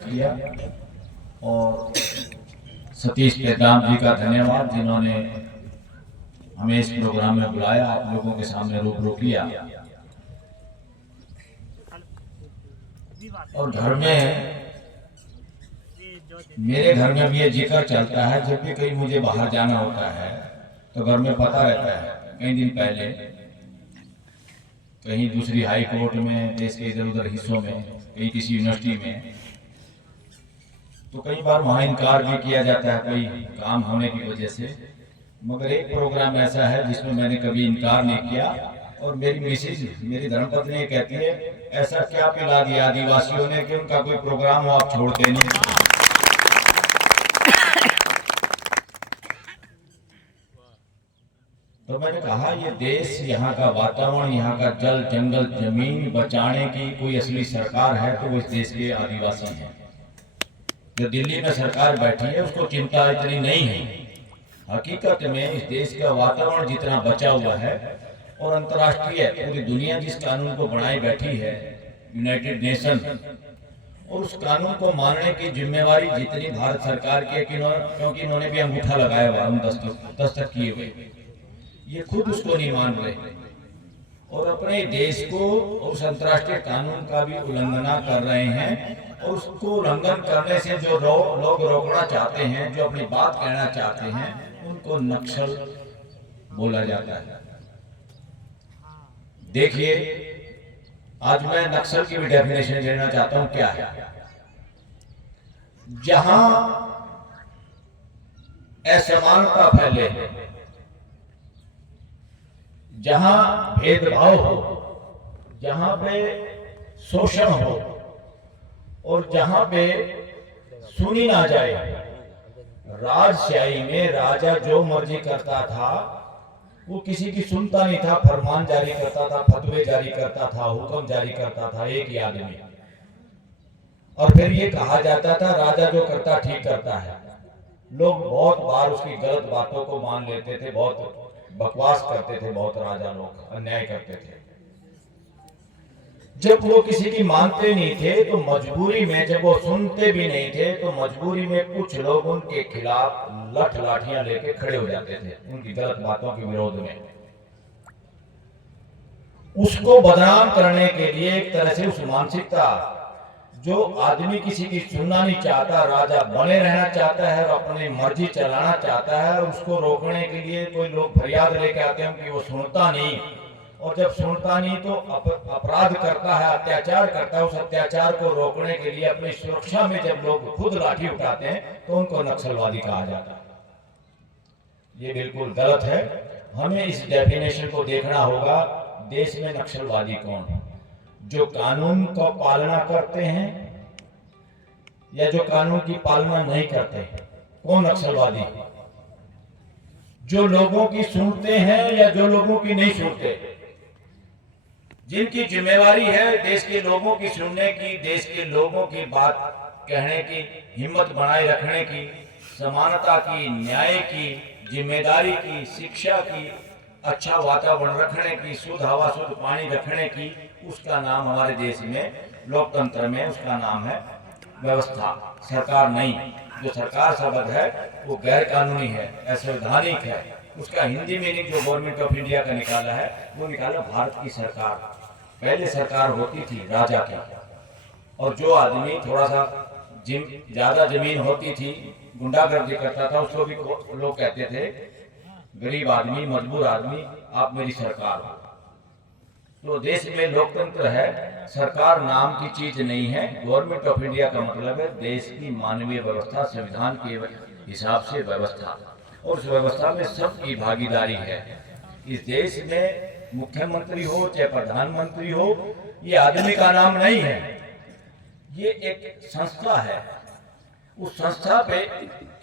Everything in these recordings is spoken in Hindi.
किया और सतीश पेदाम जी का धन्यवाद जिन्होंने हमें इस प्रोग्राम में बुलाया, आप लोगों के सामने रूबरू किया। और घर में, मेरे घर में भी ये जिक्र चलता है, जब भी कहीं मुझे बाहर जाना होता है तो घर में पता रहता है। कई दिन पहले कहीं दूसरी हाई कोर्ट में, देश के इधर उधर हिस्सों में, कहीं किसी यूनिवर्सिटी में, तो कई बार वहाँ इनकार भी किया जाता है कोई काम होने की वजह से। मगर एक प्रोग्राम ऐसा है जिसमें मैंने कभी इनकार नहीं किया। और मेरी मिसेज, मेरी धर्मपत्नी कहती है, ऐसा क्या पिला दिया आदिवासियों ने कि उनका कोई प्रोग्राम हो आप छोड़ते नहीं। तो मैंने कहा ये देश, यहाँ का वातावरण, यहाँ का जल जंगल जमीन बचाने की कोई असली सरकार है तो वो इस देश के आदिवासी हैं। जो दिल्ली में सरकार बैठी है उसको चिंता इतनी नहीं है। हकीकत में इस देश का वातावरण जितना बचा हुआ है और अंतर्राष्ट्रीय पूरी दुनिया जिस कानून को बनाई बैठी है, यूनाइटेड नेशन, और उस कानून को मानने की जिम्मेवारी जितनी भारत सरकार की है, क्योंकि इन्होंने भी अंगूठा लगाया हुआ, दस्तखत किए हुए, ये खुद उसको नहीं मान रहे और अपने देश को उस अंतर्राष्ट्रीय कानून का भी उल्लंघना कर रहे हैं। और उसको उल्लंघन करने से जो लोग रोकना चाहते हैं, जो अपनी बात कहना चाहते हैं, उनको नक्सल बोला जाता है। देखिए, आज मैं नक्सल की भी डेफिनेशन देना चाहता हूं। क्या है? जहां असमानता फैले, जहां भेदभाव हो, जहां पे शोषण हो और जहां पे सुनी ना जाए। राजशाही में राजा जो मर्जी करता था, वो किसी की सुनता नहीं था, फरमान जारी करता था, फतवे जारी करता था, हुक्म जारी करता था एक ही आदमी। और फिर ये कहा जाता था राजा जो करता ठीक करता है। लोग बहुत बार उसकी गलत बातों को मान लेते थे, बहुत बकवास करते थे, बहुत राजा लोग अन्याय करते थे। जब वो किसी की मानते नहीं थे तो मजबूरी में, जब वो सुनते भी नहीं थे तो मजबूरी में कुछ लोग उनके खिलाफ लाठियां लेके खड़े हो जाते थे उनकी गलत बातों के विरोध में। उसको बदनाम करने के लिए एक तरह से उस मानसिकता, जो आदमी किसी की सुनना नहीं चाहता, राजा बने रहना चाहता है और अपनी मर्जी चलाना चाहता है, और उसको रोकने के लिए कोई लोग फरियाद लेके आते हैं कि वो सुनता नहीं, और जब सुनता नहीं तो अपराध करता है, अत्याचार करता है। उस अत्याचार को रोकने के लिए अपनी सुरक्षा में जब लोग खुद लाठी उठाते हैं तो उनको नक्सलवादी कहा जाता है। ये बिल्कुल गलत है। हमें इस डेफिनेशन को देखना होगा। देश में नक्सलवादी कौन है? जो कानून को पालना करते हैं या जो कानून की पालना नहीं करते हैं? कौन नक्सलवादी? जो लोगों की सुनते हैं या जो लोगों की नहीं सुनते? जिनकी जिम्मेवारी है देश के लोगों की सुनने की, देश के लोगों की बात कहने की, हिम्मत बनाए रखने की, समानता की, न्याय की, जिम्मेदारी की, शिक्षा की, अच्छा वातावरण रखने की, शुद्ध हवा शुद्ध पानी रखने की, उसका नाम हमारे देश में लोकतंत्र में उसका नाम है व्यवस्था, सरकार नहीं। जो सरकार शब्द है वो गैर कानूनी है, असंवैधानिक है। उसका हिंदी मीनिंग जो गवर्नमेंट ऑफ इंडिया का निकाला है वो निकाला भारत की सरकार। पहले सरकार होती थी राजा की, और जो आदमी थोड़ा सा ज्यादा जमीन होती थी, गुंडागर्दी करता था, उसको भी लोग कहते थे गरीब आदमी, मजबूर आदमी, आप मेरी सरकार हो। तो देश में लोकतंत्र है, सरकार नाम की चीज नहीं है। गवर्नमेंट ऑफ इंडिया का मतलब है देश की मानवीय व्यवस्था, संविधान के हिसाब से व्यवस्था, और उस व्यवस्था में सबकी भागीदारी है। इस देश में मुख्यमंत्री हो चाहे प्रधानमंत्री हो, ये आदमी का नाम नहीं है, ये एक संस्था है। उस संस्था पे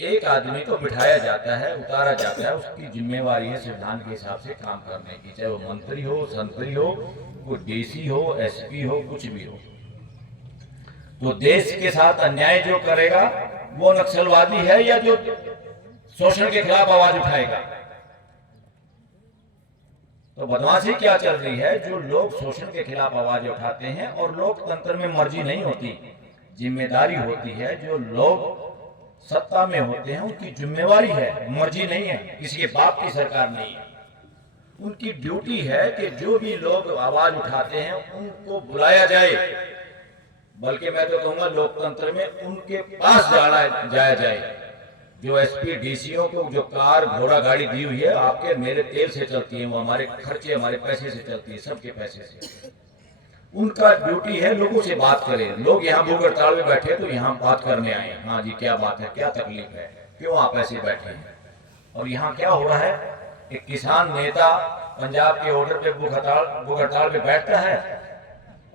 एक आदमी को बिठाया जाता है, उतारा जाता है, उसकी जिम्मेवारी है संविधान के हिसाब से काम करने की, चाहे वो मंत्री हो, संतरी हो, वो डीसी हो, एसपी हो, कुछ भी हो। तो देश के साथ अन्याय जो करेगा वो नक्सलवादी है या जो शोषण के खिलाफ आवाज उठाएगा? तो बदमाशी क्या चल रही है? जो लोग शोषण के खिलाफ आवाज उठाते हैं और लोकतंत्र में मर्जी नहीं होती, जिम्मेदारी होती है। जो लोग सत्ता में होते हैं उनकी जिम्मेवारी है, मर्जी नहीं है, किसी के बाप की सरकार नहीं है। उनकी ड्यूटी है कि जो भी लोग आवाज उठाते हैं उनको बुलाया जाए, बल्कि मैं तो कहूंगा लोकतंत्र में उनके पास जाया जाए। जो एसपी डीसीओ को जो कार घोड़ा गाड़ी दी हुई है, आपके मेरे तेल से चलती है, वो हमारे खर्चे हमारे पैसे से चलती है, सबके पैसे से। उनका ड्यूटी है लोगों से बात करें। लोग यहाँ भूख हड़ताल में बैठे तो यहाँ बात करने आए, हाँ जी क्या बात है, क्या तकलीफ है, क्यों आप ऐसे बैठे हैं। और यहाँ क्या हो रहा है, एक किसान नेता पंजाब के ऑर्डर पे भूख हड़ताल पे बैठता है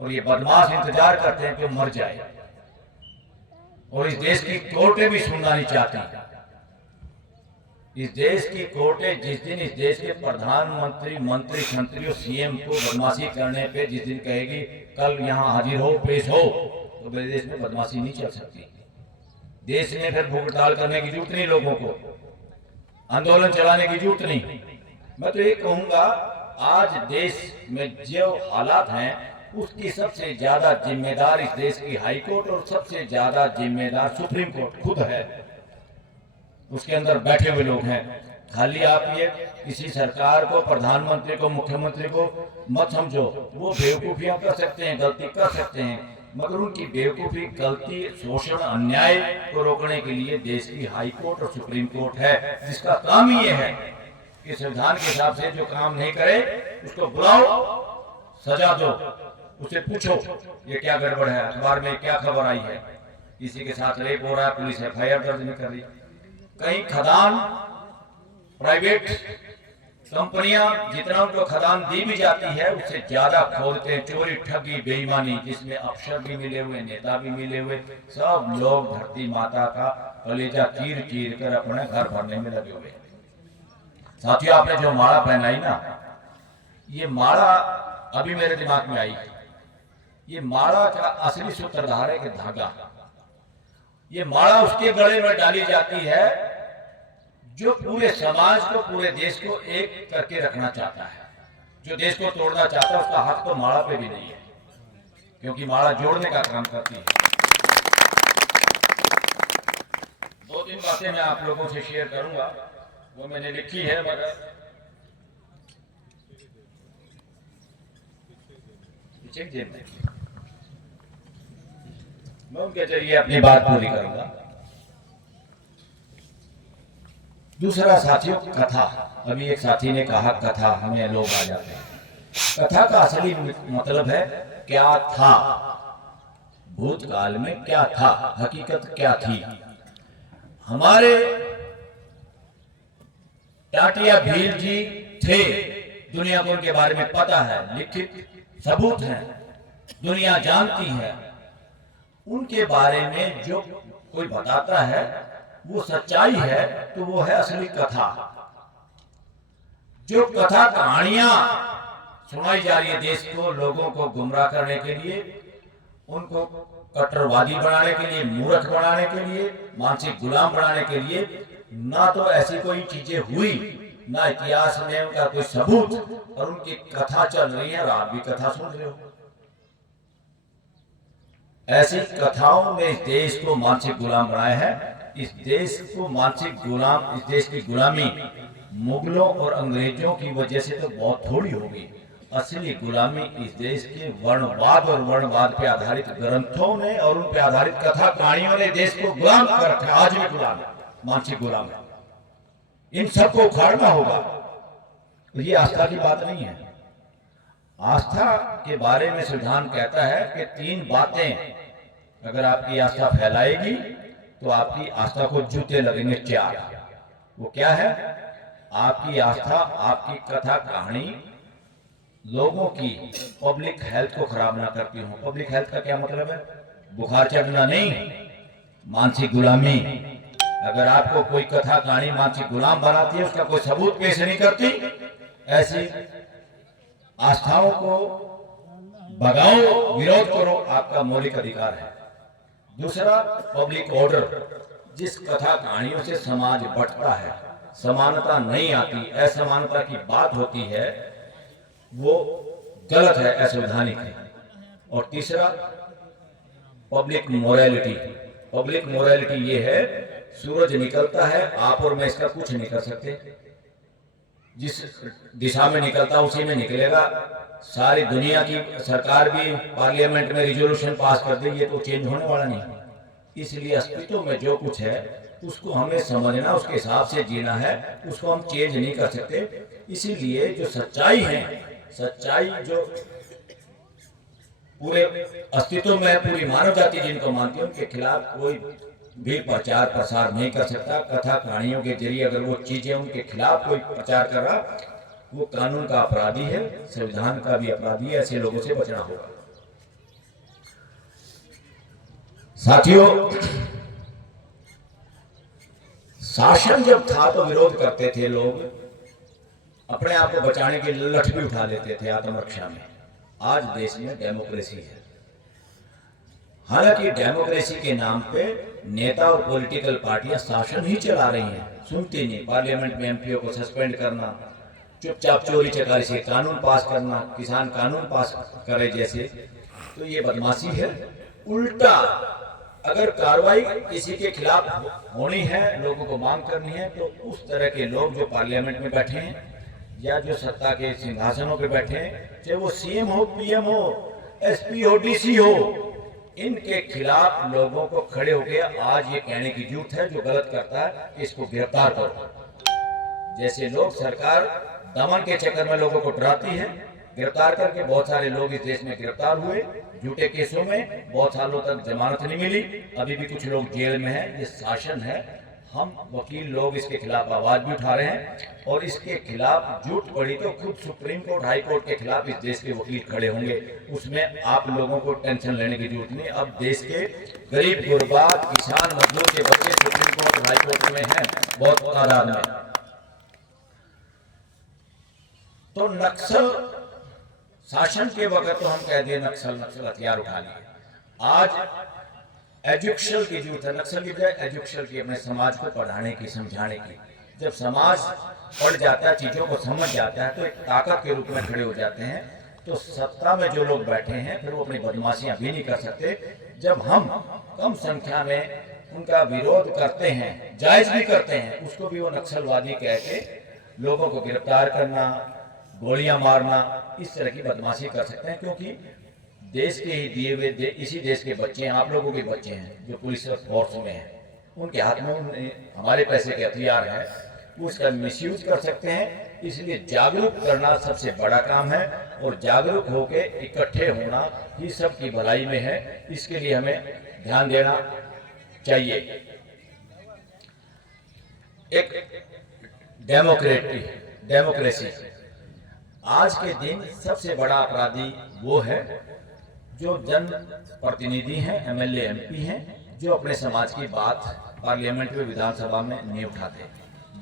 और ये बदमाश इंतजार करते हैं कि मर जाए। और इस देश की कोर्टें भी सुनना नहीं चाहती। इस देश की कोर्टें जिस दिन इस देश के प्रधानमंत्री, मंत्री, संतरी और सीएम को बदमाशी करने पे जिस दिन कहेगी कल यहाँ हाजिर हो, पेश हो, तो मेरे देश में बदमाशी नहीं चल सकती। देश में फिर भूख हड़ताल करने की जरूरत नहीं, लोगों को आंदोलन चलाने की जरूरत नहीं। मैं तो ये कहूंगा आज देश में जो हालात हैं उसकी सबसे ज्यादा जिम्मेदार इस देश की हाई कोर्ट और सबसे ज्यादा जिम्मेदार सुप्रीम कोर्ट खुद है। उसके अंदर बैठे हुए लोग हैं। खाली आप ये किसी सरकार को, प्रधानमंत्री को, मुख्यमंत्री को मत समझो, वो बेवकूफियां कर सकते हैं, गलती कर सकते हैं, मगर उनकी बेवकूफी, गलती, शोषण, अन्याय को रोकने के लिए देश की हाई कोर्ट और सुप्रीम कोर्ट है, जिसका काम ही ये है कि संविधान के हिसाब से जो काम नहीं करे उसको बुलाओ, सजा दो, उससे पूछो ये क्या गड़बड़ है, अखबार में क्या खबर आई है, किसी के साथ रेप हो रहा है, पुलिस एफआईआर दर्ज नहीं कर रही। कहीं खदान, प्राइवेट कंपनियां जितना उनको खदान दी भी जाती है उससे ज्यादा खोदते हैं, चोरी, ठगी, बेईमानी, जिसमें अफसर भी मिले हुए, नेता भी मिले हुए, सब लोग धरती माता का कलेजा चीर चीर कर अपने घर भरने में लगे हुए। साथियों, आपने जो माला पहनाई ना, ये माला अभी मेरे दिमाग में आई। ये माला का असली सूत्रधार है कि धागा। ये माला उसके गले में डाली जाती है जो पूरे समाज को, पूरे देश को एक करके रखना चाहता है। जो देश को तोड़ना चाहता है उसका हक तो माला पे भी नहीं है, क्योंकि माला जोड़ने का काम करती है। दो तीन बातें मैं आप लोगों से शेयर करूंगा, वो मैंने लिखी है, मगर मैं उनके जरिए अपनी बात पूरी करूंगा। दूसरा साथियों, कथा। अभी एक साथी ने कहा कथा, हमें लोग आ जाते हैं। कथा का असली मतलब है क्या था, भूतकाल में क्या था, हकीकत क्या थी। हमारे टाटिया भील जी थे, दुनिया को उनके बारे में पता है, लिखित सबूत हैं, दुनिया जानती है। उनके बारे में जो कोई बताता है वो सच्चाई है, तो वो है असली कथा। जो कथा कहानियां सुनाई जा रही है देश को, लोगों को गुमराह करने के लिए, उनको कट्टरवादी बनाने के लिए, मूर्ख बनाने के लिए, मानसिक गुलाम बनाने के लिए, ना तो ऐसी कोई चीजें हुई, ना इतिहास में उनका कोई सबूत, और उनकी कथा चल रही है और आप भी कथा सुन रहे हो। ऐसी कथाओं ने इस देश को मानसिक गुलाम बनाया है। इस देश को मानसिक गुलाम, इस देश की गुलामी मुगलों और अंग्रेजों की वजह से तो बहुत थोड़ी होगी। असली गुलामी इस देश के वर्णवाद और वर्णवाद पे आधारित ग्रंथों ने और उन पे आधारित कथा कहानियों ने देश को गुलाम कर रखा। आज भी गुलाम है, मानसिक गुलाम है। इन सबको उखाड़ना होगा। तो ये आस्था की बात नहीं है। आस्था के बारे में संविधान कहता है कि 3 बातें अगर आपकी आस्था फैलाएगी तो आपकी आस्था को जूते लगेंगे 4। वो क्या है? आपकी आस्था, आपकी कथा कहानी लोगों की पब्लिक हेल्थ को खराब ना करती हो। पब्लिक हेल्थ का क्या मतलब है? बुखार चढ़ना नहीं, मानसिक गुलामी। अगर आपको कोई कथा कहानी मानसिक गुलाम बनाती है, उसका कोई सबूत पेश नहीं करती, ऐसी आस्थाओं को भगाओ, विरोध करो, आपका मौलिक अधिकार है। दूसरा, पब्लिक ऑर्डर। जिस कथा कहानियों से समाज बंटता है, समानता नहीं आती, असमानता की बात होती है, वो गलत है, असंवैधानिक है। और तीसरा, पब्लिक मोरालिटी। पब्लिक मोरालिटी ये है, सूरज निकलता है, आप और मैं इसका कुछ नहीं कर सकते, जिस दिशा में निकलता उसी में निकलेगा। सारी दुनिया की सरकार भी पार्लियामेंट में रिजोल्यूशन पास कर दे, ये तो चेंज होने वाला नहीं। इसलिए अस्तित्व में जो कुछ है उसको हमें समझना, उसके हिसाब से जीना है, उसको हम चेंज नहीं कर सकते। इसीलिए जो सच्चाई है, सच्चाई जो पूरे अस्तित्व में पूरी मानव जाति जिनको मानती है, उनके खिलाफ कोई भी प्रचार प्रसार नहीं कर सकता। कथा कहानियों के जरिए अगर वो चीजें उनके खिलाफ कोई प्रचार कर रहा, वो कानून का अपराधी है, संविधान का भी अपराधी है। ऐसे लोगों से बचना होगा। साथियों, शासन जब था तो विरोध करते थे लोग, अपने आप को बचाने के लिए लठ भी उठा लेते थे आत्मरक्षा में। आज देश में डेमोक्रेसी है। हालांकि डेमोक्रेसी के नाम पे नेता और पॉलिटिकल पार्टियां शासन ही चला रही हैं, सुनती नहीं। पार्लियामेंट में एमपीओ को सस्पेंड करना, चुपचाप चोरी चकारी से कानून पास करना, किसान कानून पास करे जैसे, तो ये बदमाशी है। उल्टा अगर कार्रवाई किसी के खिलाफ होनी है, लोगों को मांग करनी है, तो उस तरह के लोग जो पार्लियामेंट में बैठे हैं या जो सत्ता के सिंहासनों पे बैठे हैं, चाहे वो सीएम हो, पीएम हो, एसपी हो, डीसी हो, इनके खिलाफ लोगों को खड़े होकर आज ये कहने की जरूरत है, जो गलत करता है कि इसको गिरफ्तार करो। जैसे लोग सरकार दमन के चक्कर में लोगों को डराती है, गिरफ्तार करके बहुत सारे लोग इस देश में गिरफ्तार हुए झूठे केसों में, बहुत सालों तक जमानत नहीं मिली, अभी भी कुछ लोग जेल में हैं। ये शासन है। हम वकील लोग इसके खिलाफ आवाज भी उठा रहे हैं, और इसके खिलाफ झूठ पड़ी तो खुद सुप्रीम कोर्ट, हाई कोर्ट के खिलाफ इस देश के वकील खड़े होंगे। उसमें आप लोगों को टेंशन लेने की जरूरत नहीं। अब देश के गरीब गुरबा, किसान, मजदूर के बच्चे सुप्रीम कोर्ट, हाई कोर्ट में हैं बहुत तादाद में। तो नक्सल शासन के वक्त तो हम कह दिए नक्सल हथियार उठा लिए। आज एजुकेशन की जरूरत है, नक्सल की बजाय एजुकेशन की, अपने समाज को पढ़ाने की, समझाने की। जब समाज पढ़ जाता है, चीजों को समझ जाता है, तो एक ताकत के रूप में खड़े हो जाते हैं। तो सत्ता में जो लोग बैठे हैं फिर वो अपनी बदमाशियां भी नहीं कर सकते। जब हम कम संख्या में उनका विरोध करते हैं, जायज भी करते हैं, उसको भी वो नक्सलवादी कह के लोगों को गिरफ्तार करना, गोलियां मारना, इस तरह की बदमाशी कर सकते हैं। क्योंकि देश के ही दिए हुए इसी देश के बच्चे हैं, आप लोगों के बच्चे हैं जो पुलिस फोर्स में हैं, उनके हाथ में हमारे पैसे के हथियार हैं, उसका मिसयूज कर सकते हैं। इसलिए जागरूक करना सबसे बड़ा काम है, और जागरूक होके इकट्ठे होना ही सबकी भलाई में है। इसके लिए हमें ध्यान देना चाहिए। एक डेमोक्रेसी, आज के दिन सबसे बड़ा अपराधी वो है जो जन प्रतिनिधि हैं, एमएलए एमपी हैं, जो अपने समाज की बात पार्लियामेंट में, विधानसभा में नहीं उठाते।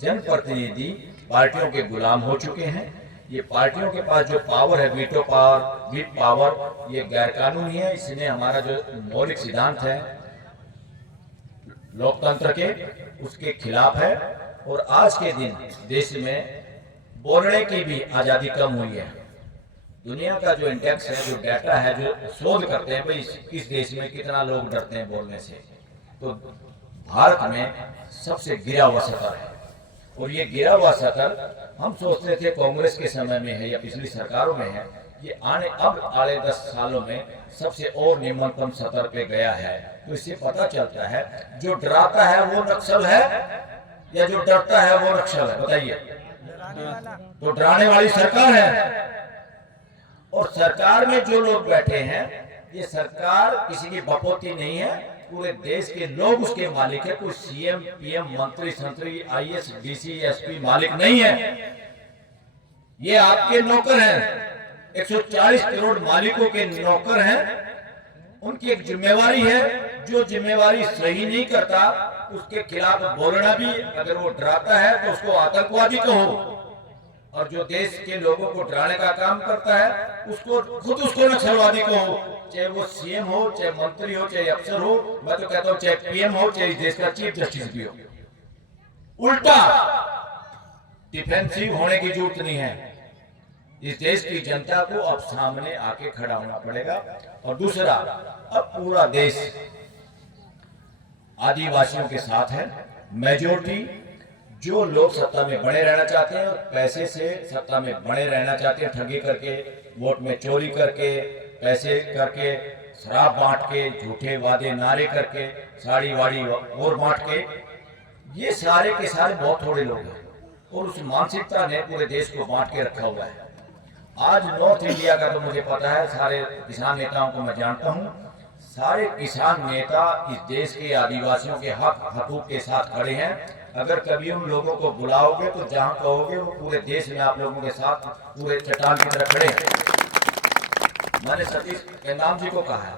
जन प्रतिनिधि पार्टियों के गुलाम हो चुके हैं। ये पार्टियों के पास जो पावर है, वीटो पावर, व्हिप पावर, ये गैर कानूनी है। इसने हमारा जो मौलिक सिद्धांत है लोकतंत्र के, उसके खिलाफ है। और आज के दिन देश में बोलने की भी आजादी कम हुई है। दुनिया का जो इंडेक्स है, जो डाटा है, जो शोध करते हैं भाई इस देश में कितना लोग डरते हैं बोलने से, तो भारत में सबसे गिरा हुआ स्तर है। और ये गिरा हुआ स्तर हम सोचते थे कांग्रेस के समय में है या पिछली सरकारों में है, ये अब आने 10 सालों में सबसे और निम्नतम स्तर पे गया है। तो इससे पता चलता है जो डराता है वो नक्सल है या जो डरता है वो नक्सल है? बताइए। तो डराने वाली सरकार है। और सरकार में जो लोग बैठे हैं, ये सरकार किसी की बपोती नहीं है, पूरे देश के लोग उसके मालिक है। कोई सीएम, पीएम, मंत्री, संतरी, आईएएस, डीसी, एसपी मालिक नहीं है। ये आपके नौकर हैं, 140 करोड़ मालिकों के नौकर हैं। उनकी एक जिम्मेवारी है, जो जिम्मेवारी सही नहीं करता उसके खिलाफ बोलना भी। अगर वो डराता है तो उसको आतंकवादी कहो, और जो देश के लोगों को डराने का काम करता है उसको नक्सलवादी कहो। चाहे वो सीएम हो, चाहे मंत्री हो, चाहे अफसर हो, मैं तो कहता हूं चाहे पीएम हो, चाहे इस देश का चीफ जस्टिस भी हो। उल्टा डिफेंसिव होने की जरूरत नहीं है। इस देश की जनता को अब सामने आके खड़ा होना पड़ेगा। और दूसरा, अब पूरा देश आदिवासियों के साथ है। मेजोरिटी जो लोग सत्ता में बने रहना चाहते हैं और पैसे से सत्ता में बने रहना चाहते हैं, ठगी करके, वोट में चोरी करके, पैसे करके, शराब बांट के, झूठे वादे नारे करके, साड़ी वाड़ी और बांट के, ये सारे के सारे बहुत थोड़े लोग हैं। और उस मानसिकता ने पूरे देश को बांट के रखा हुआ है। आज नॉर्थ इंडिया का तो मुझे पता है, सारे किसान नेताओं को मैं जानता हूँ। सारे किसान नेता इस देश के आदिवासियों के हक हकूक के साथ खड़े हैं। अगर कभी उन लोगों को बुलाओगे तो जहां कहोगे वो पूरे देश में आप लोगों के साथ पूरे चट्टान की तरह खड़े हैं। मैंने सतीश केंदाम जी को कहा है,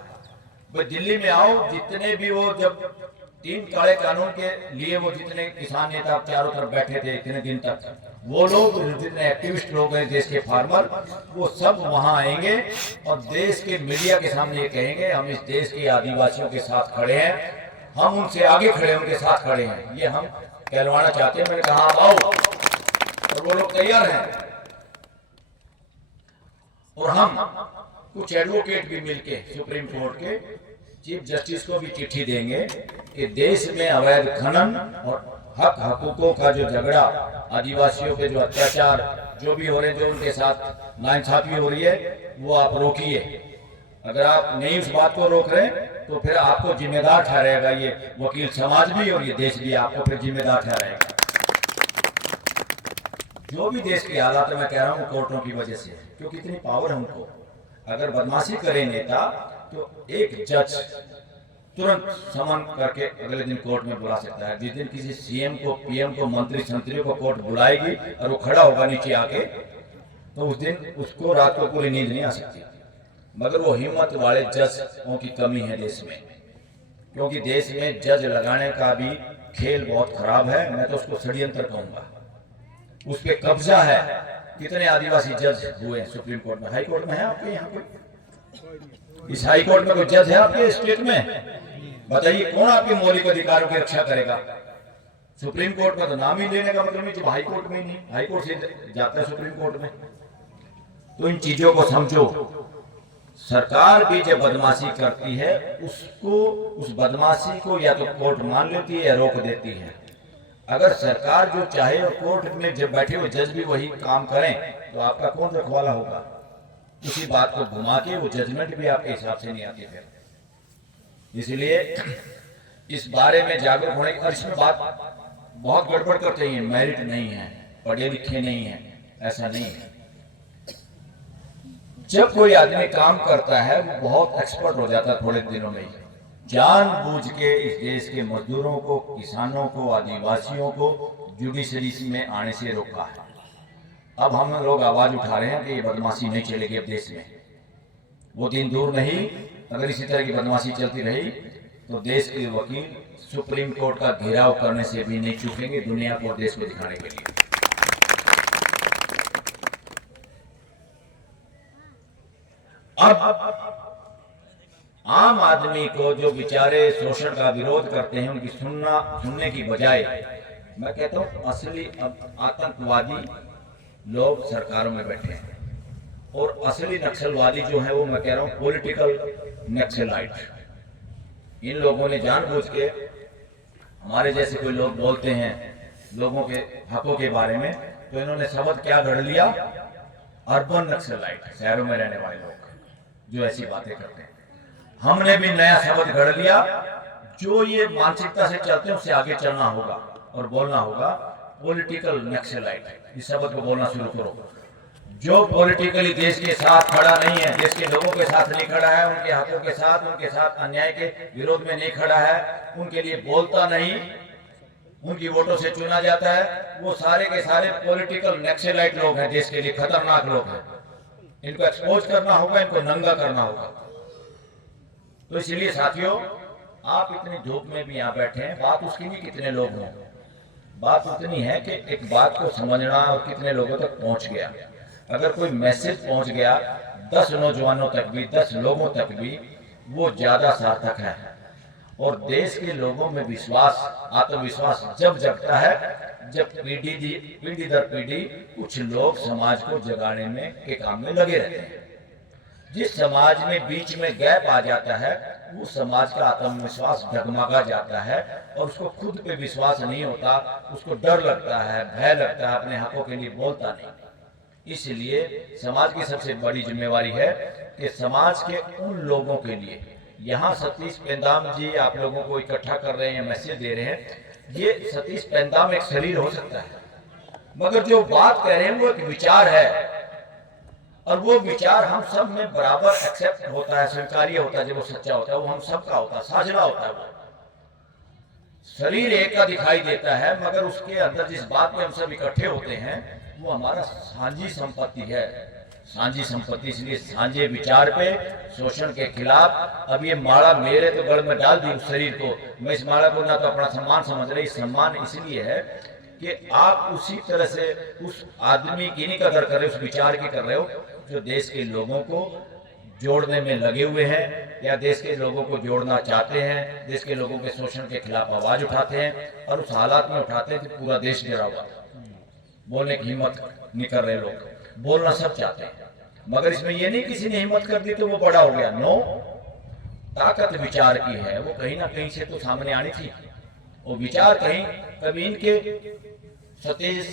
भाई दिल्ली में आओ, जितने भी वो जब 3 काले कानून के लिए वो जितने किसान नेता चारों तरफ बैठे थे इतने दिन तक, वो लोग जितने एक्टिविस्ट लोग हैं देश के फार्मर, वो सब वहां आएंगे और देश के मीडिया के सामने ये कहेंगे हम इस देश के आदिवासियों के साथ खड़े हैं, हम उनसे आगे खड़े हैं, उनके साथ खड़े हैं, ये हम कहलवाना चाहते हैं। मैंने कहा आप आओ, और वो लोग तैयार हैं। और हम कुछ एडवोकेट भी मिलके सुप्रीम कोर्ट के चीफ जस्टिस को भी चिट्ठी देंगे कि देश में अवैध खनन और हक हकूकों का जो झगड़ा, आदिवासियों के जो अत्याचार जो भी हो रहे, जो उनके साथ नाइंसाफी हो रही है, वो आप रोकिए। अगर आप नहीं उस बात को रोक रहे तो फिर आपको जिम्मेदार ठहराएगा ये वकील समाज भी और ये देश भी आपको फिर जिम्मेदार ठहराएगा। जो भी देश के हालात मैं कह रहा हूँ कोर्टों की वजह से, क्योंकि इतनी पावर है उनको। अगर बदमाशी करे नेता तो एक जज तुरंत समन करके अगले दिन कोर्ट में बुला सकता है। जिस दिन किसी सीएम को, पीएम को, मंत्री संतरियों को कोर्ट बुलाएगी और वो खड़ा होगा नीचे आके, तो उस दिन उसको रात को पूरी नींद नहीं आ सकती। मगर वो हिम्मत वाले जजों की कमी है देश में, क्योंकि देश में जज लगाने का भी खेल बहुत खराब है। मैं तो उसको षड्यंत्र कहूंगा। उस पर कब्जा है। कितने आदिवासी जज हुए सुप्रीम कोर्ट में? हाई कोर्ट में है आपके यहाँ कोई? इस हाई कोर्ट में कोई जज है आपके स्टेट में? बताइए कौन आपके मौलिक अधिकारों की रक्षा करेगा? सुप्रीम कोर्ट में तो नाम ही लेने का मतलब नहीं, जब हाई कोर्ट में ही नहीं, हाई कोर्ट से जाता है सुप्रीम कोर्ट में। तो इन चीजों को समझो। सरकार भी जब बदमाशी करती है उसको, उस बदमाशी को या तो कोर्ट मान लेती है या रोक देती है। अगर सरकार जो चाहे और कोर्ट में जब बैठे हुए जज भी वही काम करें तो आपका कौन रखवाला होगा? उसी बात को घुमा के वो जजमेंट भी आपके हिसाब से नहीं आती फिर। इसलिए इस बारे में जागरूक होने की, और इसमें बात बहुत गड़बड़ करते हैं, मेरिट नहीं है, पढ़े लिखे नहीं है, ऐसा नहीं है। जब कोई आदमी काम करता है वो बहुत एक्सपर्ट हो जाता है थोड़े दिनों में ही। जानबूझ के इस देश के मजदूरों को, किसानों को, आदिवासियों को जुडिशरी में आने से रोका है। अब हम लोग आवाज उठा रहे हैं कि ये बदमाशी नहीं चलेगी अब देश में। वो दिन दूर नहीं, अगर इसी तरह की बदमाशी चलती रही तो देश के वकील सुप्रीम कोर्ट का घेराव करने से भी नहीं चूकेंगे दुनिया को, देश को दिखाने के लिए। अब आम आदमी को जो बेचारे शोषण का विरोध करते हैं उनकी सुनने की बजाय, मैं कहता हूं असली आतंकवादी लोग सरकारों में बैठे हैं, और असली नक्सलवादी जो है वो मैं कह रहा हूं पॉलिटिकल नक्सलाइट। इन लोगों ने जानबूझ के, हमारे जैसे कोई लोग बोलते हैं लोगों के हकों के बारे में, तो इन्होंने शब्द क्या गढ़ लिया? अर्बन नक्सलाइट, शहरों में रहने वाले लोग जो ऐसी बातें करते हैं। हमने भी नया शब्द गढ़ लिया, जो ये मानसिकता से चलते हैं उससे आगे चलना होगा और बोलना होगा पॉलिटिकल नक्सलाइट। इस शब्द को बोलना शुरू करो। जो पॉलिटिकली देश के साथ खड़ा नहीं है, देश के लोगों के साथ नहीं खड़ा है, उनके हकों के साथ, उनके साथ अन्याय के विरोध में नहीं खड़ा है, उनके लिए बोलता नहीं, उनकी वोटों से चुना जाता है, वो सारे के सारे पॉलिटिकल नक्सलाइट लोग हैं, देश के लिए खतरनाक लोग हैं। इनको एक्सपोज करना होगा, इनको नंगा करना होगा। तो इसलिए साथियों, आप इतनी धूप में भी यहाँ बैठे हैं, बात उसकी भी कितने लोग हों, बात उतनी है कि एक बात को समझना और कितने लोगों तक पहुंच गया। अगर कोई मैसेज पहुंच गया 10 नौजवानों तक भी, 10 लोगों तक भी, वो ज्यादा सार्थक है। और देश के लोगों में विश्वास, आत्मविश्वास जब जगता है जब पीढ़ी दर पीढ़ी कुछ लोग समाज को जगाने में के काम में लगे रहते हैं। जिस समाज में बीच में गैप आ जाता है वो समाज का आत्मविश्वास डगमगा जाता है और उसको खुद पे विश्वास नहीं होता, उसको डर लगता है, भय लगता है, अपने हकों के लिए बोलता नहीं। इसलिए समाज की सबसे बड़ी जिम्मेवारी है कि समाज के उन लोगों के लिए, यहाँ सतीश पेंदाम जी आप लोगों को इकट्ठा कर रहे हैं, मैसेज दे रहे हैं। ये सतीश पेंदाम एक शरीर हो सकता है, मगर जो बात कह रहे हैं वो एक विचार है और वो विचार हम सब में बराबर एक्सेप्ट होता है, स्वीकार्य होता है। जब वो सच्चा होता है वो हम सब का होता है, साझा होता है। वो शरीर एक का दिखाई देता है मगर उसके अंदर जिस बात में हम सब इकट्ठे होते हैं वो हमारा साझी संपत्ति है। साझी संपत्ति, इसलिए साझे विचार पे, शोषण के खिलाफ। अब ये माला मेरे तो गढ़ में डाल दी उस शरीर को, मैं इस माला को ना तो अपना सम्मान समझ रही। सम्मान इसलिए है कि आप उसी तरह से उस आदमी की नहीं कदर कर रहे, उस विचार की कर रहे हो जो देश के लोगों को जोड़ने में लगे हुए हैं या देश के लोगों को जोड़ना चाहते हैं, देश के लोगों के शोषण के खिलाफ आवाज उठाते हैं और उस हालात में उठाते हैं कि पूरा देश गिरा हुआ। बोलने की हिम्मत नहीं कर रहे लोग, बोलना सब चाहते हैं मगर इसमें ये नहीं किसी ने हिम्मत कर दी तो वो बड़ा हो गया। नो, ताकत विचार की है, वो कहीं ना कहीं से तो सामने आनी थी। वो विचार कहीं कभी इनके सतीश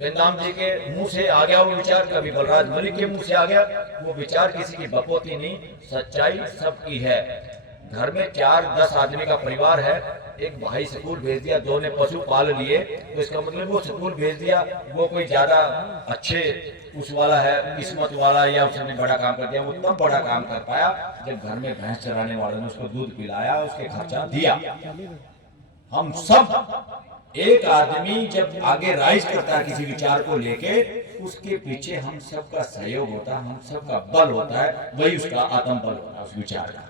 पेंदाम जी के मुंह से आ गया वो विचार, कभी बलराज मलिक के मुंह से आ गया वो विचार। किसी की बकौती नहीं, सच्चाई सबकी है। घर में 4-10 आदमी का परिवार है, एक भाई स्कूल भेज दिया, 2 ने पशु पाल लिए, तो इसका मतलब वो स्कूल भेज दिया, वो कोई ज्यादा अच्छे उस वाला है, किस्मत वाला, या उसने बड़ा काम कर दिया। वो तब बड़ा काम कर पाया जब घर में भैंस चराने वाले ने उसको दूध पिलाया, उसके खर्चा दिया। हम सब एक आदमी जब आगे राइज करता है किसी विचार को लेके, उसके पीछे हम सबका सहयोग होता है, हम सबका बल होता है, वही उसका आत्मबल होता है उस विचार का।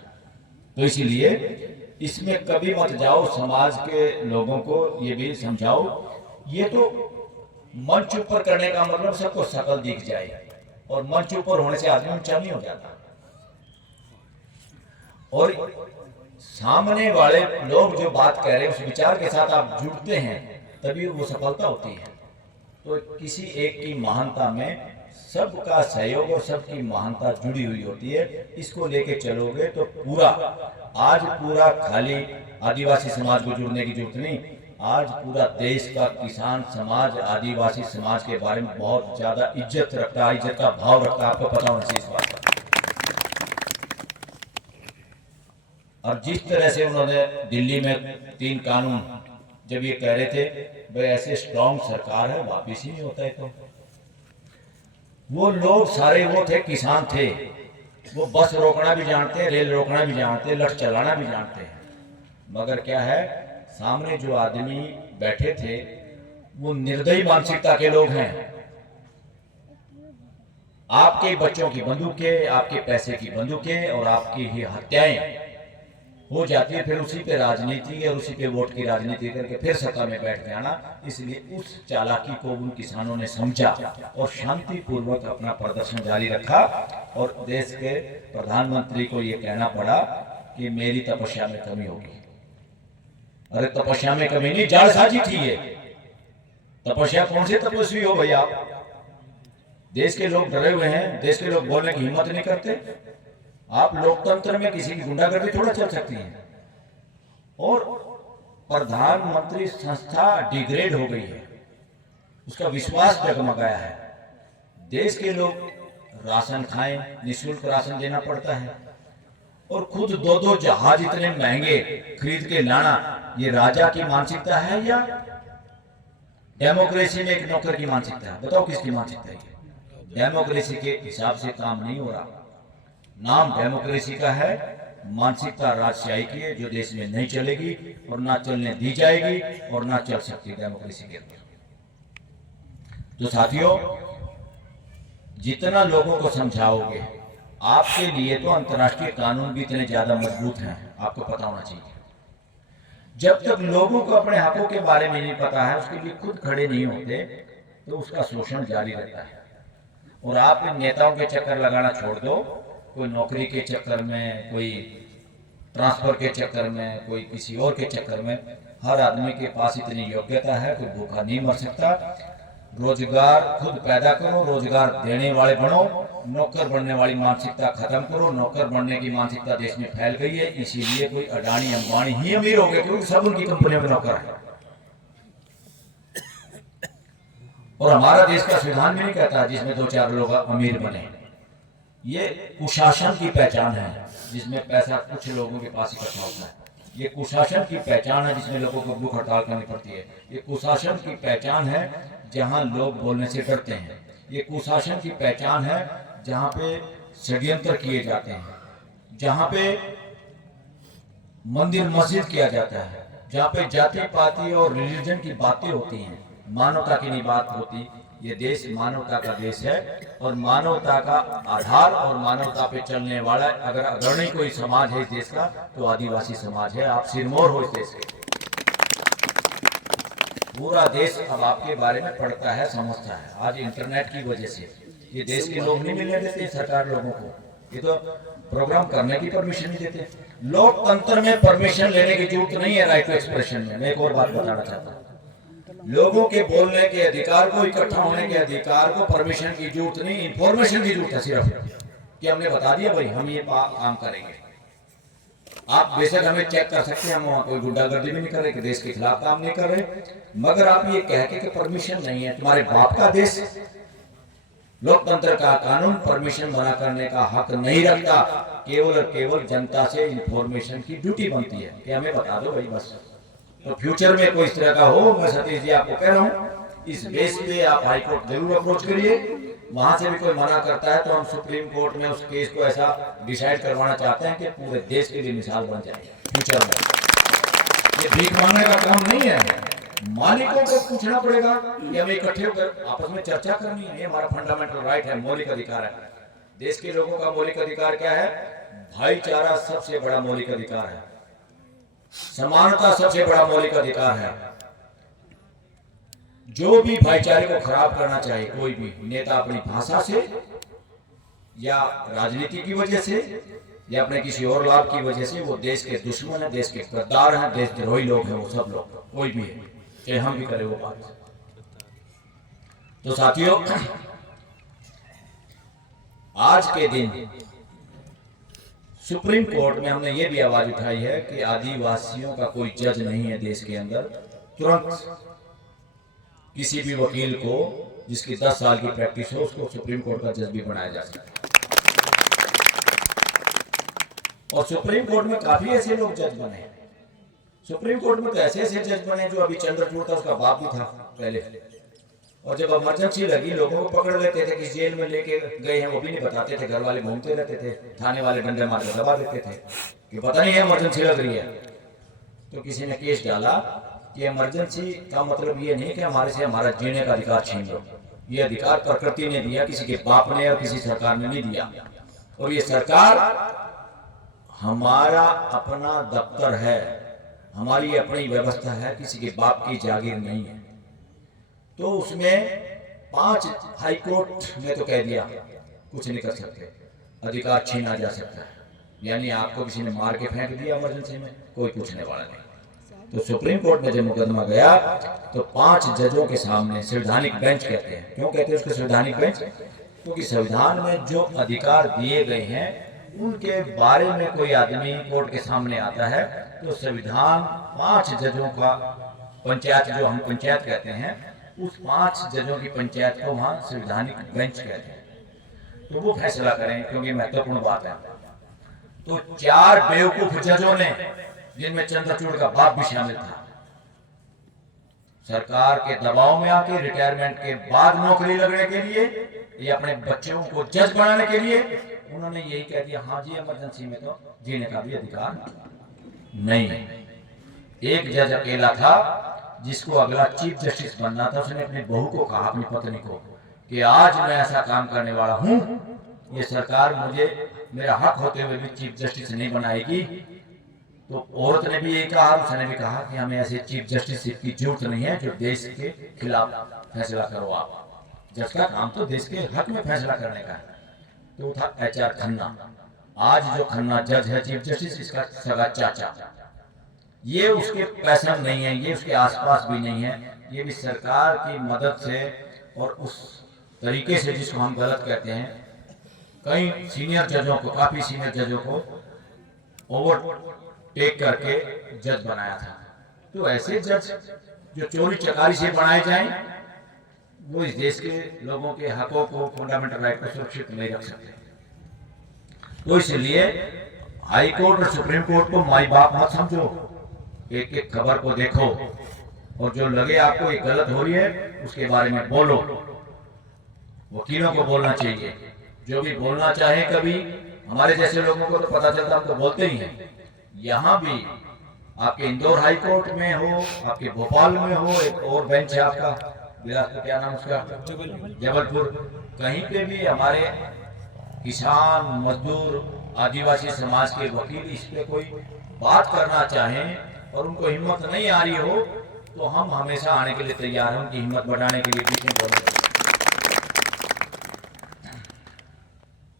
तो इसीलिए इसमें कभी मत जाओ, समाज के लोगों को ये भी समझाओ। ये तो मंच ऊपर करने का मतलब सबको शकल दिख जाए, और मंच ऊपर होने से आदमी ऊंचा नहीं हो जाता। और सामने वाले लोग जो बात कह रहे हैं उस विचार के साथ आप जुड़ते हैं तभी वो सफलता होती है। तो किसी एक की महानता में सबका सहयोग और सबकी महानता जुड़ी हुई होती है। इसको लेके चलोगे तो पूरा खाली आदिवासी समाज को जुड़ने की जरूरत नहीं, आज पूरा देश का किसान समाज आदिवासी समाज के बारे में बहुत ज्यादा इज्जत रखता है, इज्जत का भाव रखता है। आपको पता होना चाहिए इस बात का। और जिस तरह से उन्होंने दिल्ली में 3 कानून जब ये कह रहे थे भाई ऐसे स्ट्रॉन्ग सरकार है, वापिस ही नहीं होता है। तो वो लोग सारे वो थे, किसान थे, वो बस रोकना भी जानते हैं, रेल रोकना भी जानते हैं, लठ चलाना भी जानते हैं। मगर क्या है, सामने जो आदमी बैठे थे वो निर्दयी मानसिकता के लोग हैं। आपके बच्चों की बंदूकें, आपके पैसे की बंदूकें और आपकी ही हत्याएं हो जाती है, फिर उसी पे राजनीति और उसी पे वोट की राजनीति करके फिर सत्ता में बैठ जाना। इसलिए उस चालाकी को उन किसानों ने समझा और शांतिपूर्वक अपना प्रदर्शन जारी रखा। और देश के प्रधानमंत्री को ये कहना पड़ा कि मेरी तपस्या में कमी होगी। अरे तपस्या में कमी नहीं, जालसाजी थी ये तपस्या। कौन से तपस्वी हो भैया? देश के लोग डरे हुए हैं, देश के लोग बोलने की हिम्मत नहीं करते। आप लोकतंत्र में किसी की गुंडागर्दी थोड़ा चल सकती है। और प्रधानमंत्री संस्था डिग्रेड हो गई है, उसका विश्वास डगमगाया है। देश के लोग राशन खाएं, निःशुल्क राशन देना पड़ता है, और खुद 2-2 जहाज इतने महंगे खरीद के लाना, ये राजा की मानसिकता है या डेमोक्रेसी में एक नौकर की मानसिकता है? बताओ किसकी मानसिकता है? डेमोक्रेसी के हिसाब से काम नहीं हो रहा। नाम डेमोक्रेसी का है, मानसिकता राजशाही की है जो देश में नहीं चलेगी और ना चलने दी जाएगी और ना चल सकती डेमोक्रेसी के अंदर। तो साथियों, जितना लोगों को समझाओगे, आपके लिए तो अंतर्राष्ट्रीय कानून भी इतने ज्यादा मजबूत हैं, आपको पता होना चाहिए। जब तक लोगों को अपने हकों के बारे में नहीं पता है, उसके लिए खुद खड़े नहीं होते, तो उसका शोषण जारी रहता है। और आप इन नेताओं के चक्कर लगाना छोड़ दो, कोई नौकरी के चक्कर में, कोई ट्रांसफर के चक्कर में, कोई किसी और के चक्कर में। हर आदमी के पास इतनी योग्यता है, कोई भूखा नहीं मर सकता। रोजगार खुद पैदा करो, रोजगार देने वाले बनो, नौकर बनने वाली मानसिकता खत्म करो। नौकर बनने की मानसिकता देश में फैल गई है, इसीलिए कोई अडानी अंबानी ही अमीर हो गए, क्योंकि सब उनकी कंपनियों में नौकर है। और हमारा देश का संविधान भी नहीं कहता जिसमें 2-4 लोग अमीर बने। ये कुशासन की पहचान है, जिसमें पैसा कुछ लोगों के पास इकट्ठा होता है। ये कुशासन की पहचान है, जिसमें लोगों को भूख हड़ताल करनी पड़ती है। ये कुशासन की पहचान है जहां लोग बोलने से डरते हैं। ये कुशासन की पहचान है जहां पे षड्यंत्र किए जाते हैं, जहां पे मंदिर मस्जिद किया जाता है, जहां पे जाति पाति और रिलीजन की बातें होती हैं, मानवता की नहीं बात होती। ये देश मानवता का देश है, और मानवता का आधार और मानवता पे चलने वाला अगर अग्रणी कोई समाज है इस देश का, तो आदिवासी समाज है। आप सिरमौर हो इस देश के। पूरा देश अब आपके बारे में पढ़ता है, समझता है। आज इंटरनेट की वजह से ये देश के लोग नहीं मिलने देते सरकार लोगों को, ये तो प्रोग्राम करने की परमिशन नहीं देते। लोकतंत्र में परमिशन लेने की जरूरत नहीं है राइट टू एक्सप्रेशन में। मैं एक और बात बताना चाहता हूँ, लोगों के बोलने के अधिकार को, इकट्ठा होने के अधिकार को परमिशन की जरूरत नहीं, इंफॉर्मेशन की जरूरत है सिर्फ, कि हमने बता दिया भाई हम ये काम करेंगे। आप बेशक हमें चेक कर सकते हैं, हम वहां कोई गुंडागर्दी भी नहीं कर रहे, कि देश के खिलाफ काम नहीं कर रहे, मगर आप ये कह के कि परमिशन नहीं है, तुम्हारे बाप का देश लोकतंत्र का कानून परमिशन मना करने का हक नहीं रखता। केवल और केवल जनता से इंफॉर्मेशन की ड्यूटी बनती है कि हमें बता दो भाई बस। तो फ्यूचर में कोई इस तरह का हो, मैं सतीश जी आपको कह रहा हूँ, इस बेस पे आप हाई कोर्ट जरूर अप्रोच करिए। वहां से भी कोई मना करता है तो हम सुप्रीम कोर्ट में उस केस को ऐसा डिसाइड करवाना चाहते हैं कि पूरे देश के लिए मिसाल बन जाए फ्यूचर में। ये भीख मांगने का काम नहीं है, मालिकों को पूछना पड़ेगा कि हमें इकट्ठे होकर आपस में चर्चा करनी है। ये हमारा फंडामेंटल राइट है, मौलिक अधिकार है। देश के लोगों का मौलिक अधिकार क्या है? भाईचारा सबसे बड़ा मौलिक अधिकार है, समानता सबसे बड़ा मौलिक अधिकार है। जो भी भाईचारे को खराब करना चाहे, कोई भी नेता अपनी भाषा से या राजनीति की वजह से या अपने किसी और लाभ की वजह से, वो देश के दुश्मन है, देश के गद्दार हैं, देशद्रोही लोग हैं। वो सब लोग, कोई भी है, चाहे हम भी करें वो बात। तो साथियों, आज के दिन सुप्रीम कोर्ट में हमने ये भी आवाज उठाई है कि आदिवासियों का कोई जज नहीं है देश के अंदर। तुरंत किसी भी वकील को जिसकी 10 साल की प्रैक्टिस हो, उसको सुप्रीम कोर्ट का जज भी बनाया जा सकता है। और सुप्रीम कोर्ट में काफी ऐसे लोग जज बने। सुप्रीम कोर्ट में तो ऐसे ऐसे जज बने जो अभी चंद्रचूड़ था, उसका बाप भी था पहले। और जब इमरजेंसी लगी, लोगों को पकड़ लेते थे, किस जेल में लेके गए हैं वो भी नहीं बताते थे, घर वाले घूमते रहते थे, थाने वाले डंडे मार के दबा देते थे कि पता नहीं है इमरजेंसी लग रही है। तो किसी ने केस डाला कि इमरजेंसी का मतलब ये नहीं कि हमारे से हमारा जीने का अधिकार छीन लो। ये अधिकार प्रकृति ने दिया, किसी के बाप ने और किसी सरकार ने नहीं दिया। और ये सरकार हमारा अपना दफ्तर है, हमारी अपनी व्यवस्था है, किसी के बाप की जागीर नहीं है। तो उसमें 5 हाई कोर्ट ने तो कह दिया कुछ नहीं कर सकते, अधिकार छीना जा सकता है। यानी आपको किसी ने मार के फेंक दिया इमरजेंसी में, कोई पूछने वाला नहीं। तो सुप्रीम कोर्ट में जब मुकदमा गया तो 5 जजों के सामने, संवैधानिक बेंच कहते हैं। क्यों कहते हैं उसको संवैधानिक बेंच? क्योंकि संविधान में जो अधिकार दिए गए हैं उनके बारे में कोई आदमी कोर्ट के सामने आता है तो संविधान 5 जजों का पंचायत, जो हम पंचायत कहते हैं, उस 5 जजों की पंचायत को वहां संवैधानिक बेंच कहते हैं। तो वो फैसला करें, क्योंकि महत्वपूर्ण बात है। तो 4 बेवकूफ जजों ने, जिनमें चंद्रचूड़ का बाप भी शामिल था, सरकार के दबाव में आके रिटायरमेंट के बाद नौकरी लगने के लिए या अपने बच्चों को जज बनाने के लिए उन्होंने यही कह दिया, हाँ जी इमरजेंसी में तो जीने का भी अधिकार नहीं है। एक जज अकेला था जिसको अगला चीफ जस्टिस बनना था। उसने अपनी बहू को कहा, अपनी पत्नी को, कि आज मैं ऐसा काम करने वाला हूं, ये सरकार मुझे मेरा हक होते हुए भी चीफ जस्टिस नहीं बनाएगी। तो औरत ने भी यही कहा, उसने भी कहा कि हमें ऐसे चीफ जस्टिस की जरूरत नहीं है जो देश के खिलाफ फैसला करो। आप जज का काम तो देश के हक में फैसला करने का है। तो था HR खन्ना। आज जो खन्ना जज है चीफ जस्टिस, इसका सगा चाचा, ये उसके पैसन नहीं है, ये उसके आसपास भी नहीं है, ये भी सरकार की मदद से और उस तरीके से जिसको हम गलत कहते हैं, कई सीनियर जजों को, काफी सीनियर जजों को ओवरटेक करके जज बनाया था। तो ऐसे जज जो चोरी चकारी से बनाए जाएं, वो इस देश के लोगों के हकों को, फंडामेंटल राइट को सुरक्षित नहीं रख सकते। तो इसलिए हाई कोर्ट और सुप्रीम कोर्ट को माई बाप मत समझो, एक एक खबर को देखो और जो लगे आपको ये गलत हो रही है उसके बारे में बोलो। वकीलों को बोलना चाहिए, जो भी बोलना चाहे, कभी हमारे जैसे लोगों को तो पता चलता, हम तो बोलते ही हैं। यहाँ भी आपके इंदौर हाई कोर्ट में हो, आपके भोपाल में हो, एक और बेंच है आपका बिलासपुर, क्या नाम उसका, जबलपुर, कहीं पे भी हमारे किसान, मजदूर, आदिवासी समाज के वकील इस पे कोई बात करना चाहें और उनको हिम्मत नहीं आ रही हो, तो हम हमेशा आने के लिए तैयार हैं, उनकी हिम्मत बढ़ाने के लिए पीछे बोलने।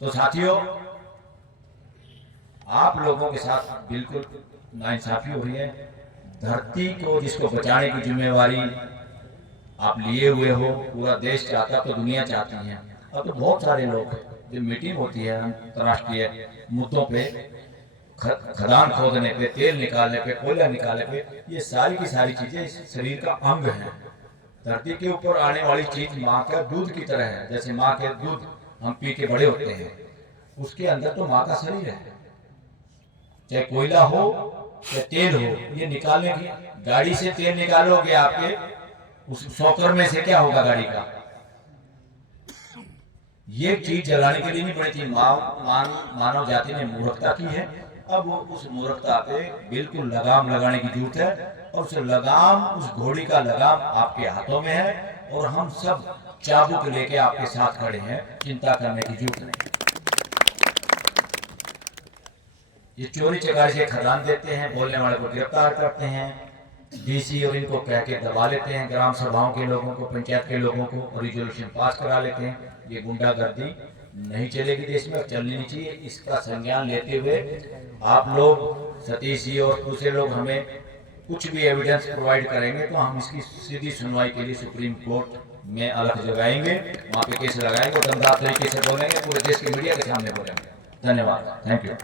तो साथियों, आप लोगों के साथ बिल्कुल नाइंसाफी हो रही है। धरती को जिसको बचाने की जिम्मेवारी आप लिए हुए हो, पूरा देश चाहता तो दुनिया चाहती है। अब तो बहुत सारे लोग, जो मीटिंग होती है अंतर्राष्ट्रीय मुद्दों पे, खदान खोदने पे, तेल निकालने पे, कोयला निकालने पे, ये सारी की सारी चीजें इस शरीर का अंग है। धरती के ऊपर आने वाली चीज माँ का दूध की तरह है। जैसे माँ के दूध हम पी के बड़े होते हैं, उसके अंदर तो माँ का शरीर है। चाहे कोयला हो या तेल हो, ये निकालने की, गाड़ी से तेल निकालोगे आपके उस शॉकर में से, क्या होगा गाड़ी का? ये चीज जलाने के लिए नहीं बनी थी। मानव जाति ने मूर्खता की है। अब वो उस मूर्खता पे बिल्कुल लगाम लगाने की जरूरत है, और उस लगाम, उस घोड़ी का लगाम आपके हाथों में है, और हम सब चाबुक लेके आपके साथ खड़े हैं, चिंता करने की जरूरत नहीं। ये चोरी चकारी से खदान देते हैं, बोलने वाले को गिरफ्तार करते हैं, डीसी और इनको कह के दबा लेते हैं, ग्राम सभाओं के लोगों को, पंचायत के लोगों को, और रिजोल्यूशन पास करा लेते हैं। ये गुंडागर्दी नहीं चलेगी देश में, चलनी नहीं चाहिए। इसका संज्ञान लेते हुए आप लोग, सतीश जी और दूसरे लोग, हमें कुछ भी एविडेंस प्रोवाइड करेंगे तो हम इसकी सीधी सुनवाई के लिए सुप्रीम कोर्ट में अलग जगाएंगे, वहाँ पे केस लगाएंगे और दमदार तरीके से बोलेंगे, पूरे देश के मीडिया के सामने बोलेंगे। धन्यवाद, थैंक यू।